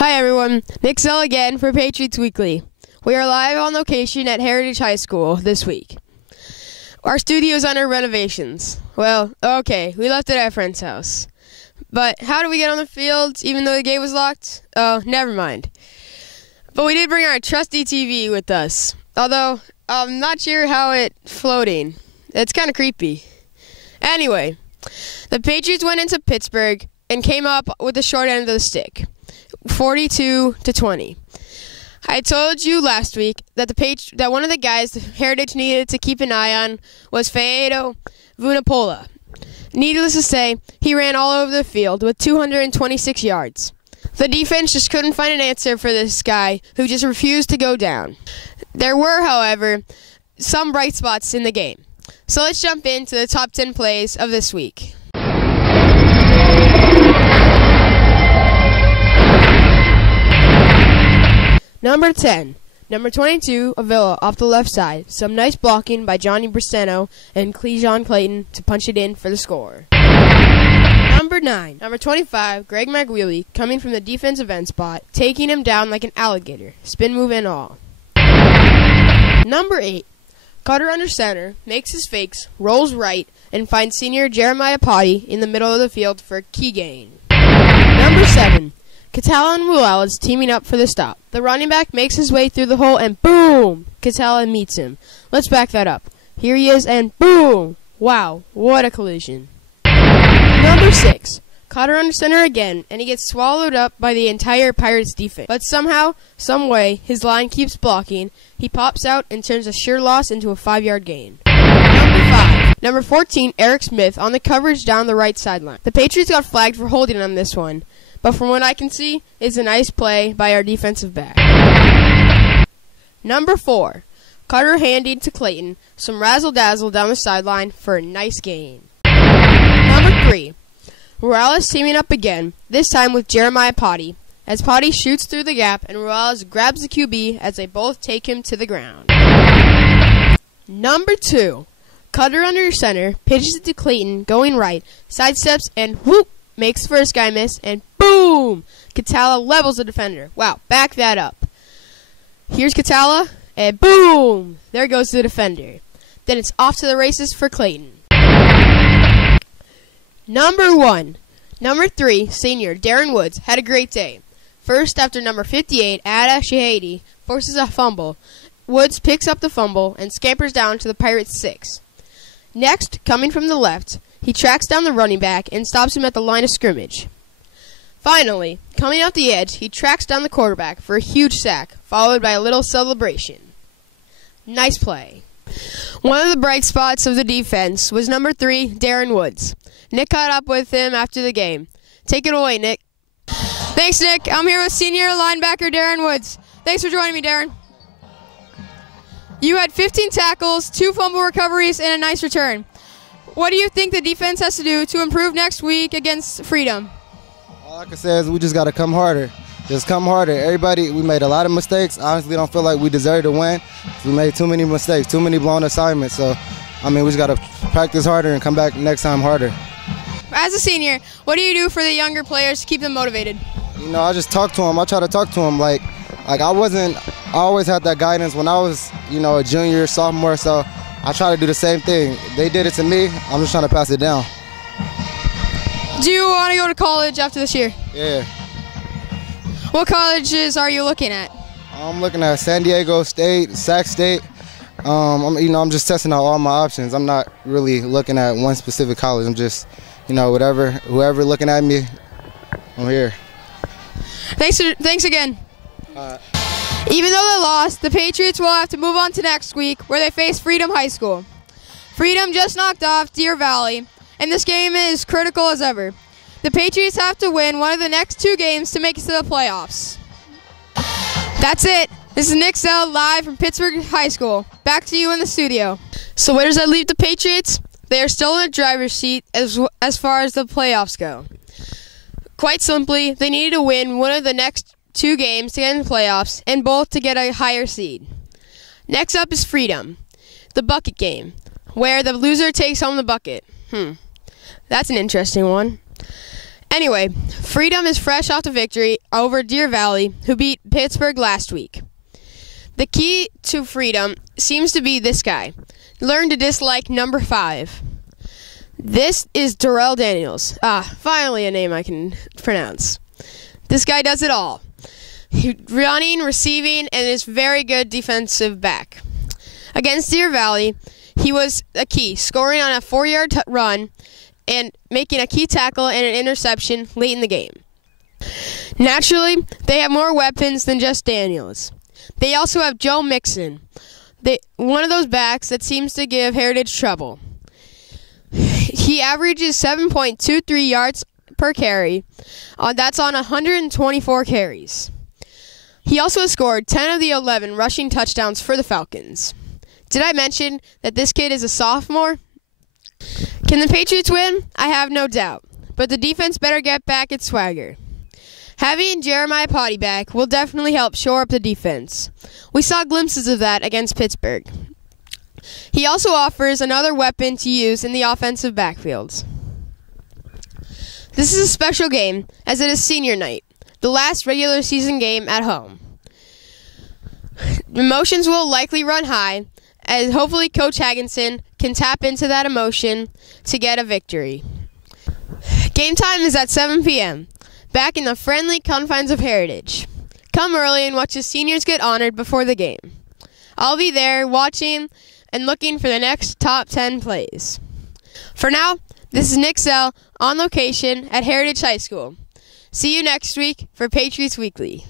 Hi everyone, Nick Zell again for Patriots Weekly. We are live on location at Heritage High School this week. Our studio is under renovations. Well, okay, we left it at a friend's house. But how did we get on the field even though the gate was locked? Oh, never mind. But we did bring our trusty TV with us. Although, I'm not sure how it's floating. It's kind of creepy. Anyway, the Patriots went into Pittsburgh and came up with the short end of the stick. 42-20. I told you last week that that one of the guys the Heritage needed to keep an eye on was Faedo Vunipola. Needless to say, he ran all over the field with 226 yards. The defense just couldn't find an answer for this guy who just refused to go down. There were, however, some bright spots in the game. So let's jump into the top 10 plays of this week. Number 10, number 22, Avila off the left side. Some nice blocking by Johnny Bristeno and Clejon Clayton to punch it in for the score. Number 9, number 25, Greg McWheely coming from the defensive end spot, taking him down like an alligator, spin move and all. Number 8, Cutter under center, makes his fakes, rolls right, and finds senior Jeremiah Potty in the middle of the field for a key gain. Number 7, Catala and Ruel teaming up for the stop. The running back makes his way through the hole and boom! Catala meets him. Let's back that up. Here he is and boom! Wow, what a collision. Number 6. Cotter under center again, and he gets swallowed up by the entire Pirates defense. But somehow, some way, his line keeps blocking. He pops out and turns a sure loss into a 5-yard gain. Number 5. Number 14, Eric Smith on the coverage down the right sideline. The Patriots got flagged for holding on this one. But from what I can see, it's a nice play by our defensive back. Number 4, Carter handed to Clayton some razzle-dazzle down the sideline for a nice gain. Number 3, Ruelas teaming up again, this time with Jeremiah Potty, as Potty shoots through the gap and Ruelas grabs the QB as they both take him to the ground. Number 2, Cutter under center, pitches it to Clayton, going right, sidesteps and whoop! Makes the first guy miss, and boom! Catala levels the defender. Wow, back that up. Here's Catala, and boom! There goes the defender. Then it's off to the races for Clayton. Number 1. Number 3, senior Darren Woods had a great day. First, after number 58, Ada Shahady forces a fumble. Woods picks up the fumble and scampers down to the Pirates' 6. Next, coming from the left, he tracks down the running back and stops him at the line of scrimmage. Finally, coming off the edge, he tracks down the quarterback for a huge sack, followed by a little celebration. Nice play. One of the bright spots of the defense was number 3, Darren Woods. Nick caught up with him after the game. Take it away, Nick. Thanks, Nick. I'm here with senior linebacker Darren Woods. Thanks for joining me, Darren. You had 15 tackles, 2 fumble recoveries, and a nice return. What do you think the defense has to do to improve next week against Freedom? All I can say is we just got to come harder. Just come harder. Everybody, we made a lot of mistakes. I honestly don't feel like we deserve to win. We made too many mistakes, too many blown assignments. So, we just got to practice harder and come back next time harder. As a senior, what do you do for the younger players to keep them motivated? I just talk to them. I try to talk to them. Like I always had that guidance when I was, a junior, sophomore. So I try to do the same thing. They did it to me. I'm just trying to pass it down. Do you want to go to college after this year? Yeah. What colleges are you looking at? I'm looking at San Diego State, Sac State. I'm just testing out all my options. I'm not really looking at one specific college. I'm just, whoever looking at me, I'm here. Thanks again. Even though they lost, the Patriots will have to move on to next week where they face Freedom High School. Freedom just knocked off Deer Valley, and this game is critical as ever. The Patriots have to win one of the next 2 games to make it to the playoffs. That's it. This is Nick Zell live from Pittsburgh High School. Back to you in the studio. So where does that leave the Patriots? They are still in the driver's seat as far as the playoffs go. Quite simply, they needed to win one of the next 2 games to get in the playoffs, and both to get a higher seed. Next up is Freedom, the bucket game, where the loser takes home the bucket. That's an interesting one. Anyway, Freedom is fresh off the victory over Deer Valley, who beat Pittsburgh last week. The key to Freedom seems to be this guy. Learn to dislike number 5. This is Darrell Daniels. Finally a name I can pronounce. This guy does it all. Running, receiving, and is very good defensive back. Against Deer Valley, he was a key, scoring on a 4-yard run and making a key tackle and an interception late in the game. Naturally, they have more weapons than just Daniels. They also have Joe Mixon, one of those backs that seems to give Heritage trouble. He averages 7.23 yards per carry. That's on 124 carries. He also has scored 10 of the 11 rushing touchdowns for the Falcons. Did I mention that this kid is a sophomore? Can the Patriots win? I have no doubt. But the defense better get back its swagger. Having Jeremiah Potty back will definitely help shore up the defense. We saw glimpses of that against Pittsburgh. He also offers another weapon to use in the offensive backfields. This is a special game, as it is senior night, the last regular season game at home. Emotions will likely run high, as hopefully Coach Hagginson can tap into that emotion to get a victory. Game time is at 7 p.m., back in the friendly confines of Heritage. Come early and watch the seniors get honored before the game. I'll be there watching and looking for the next top 10 plays. For now, this is Nick Zell on location at Heritage High School. See you next week for Patriots Weekly.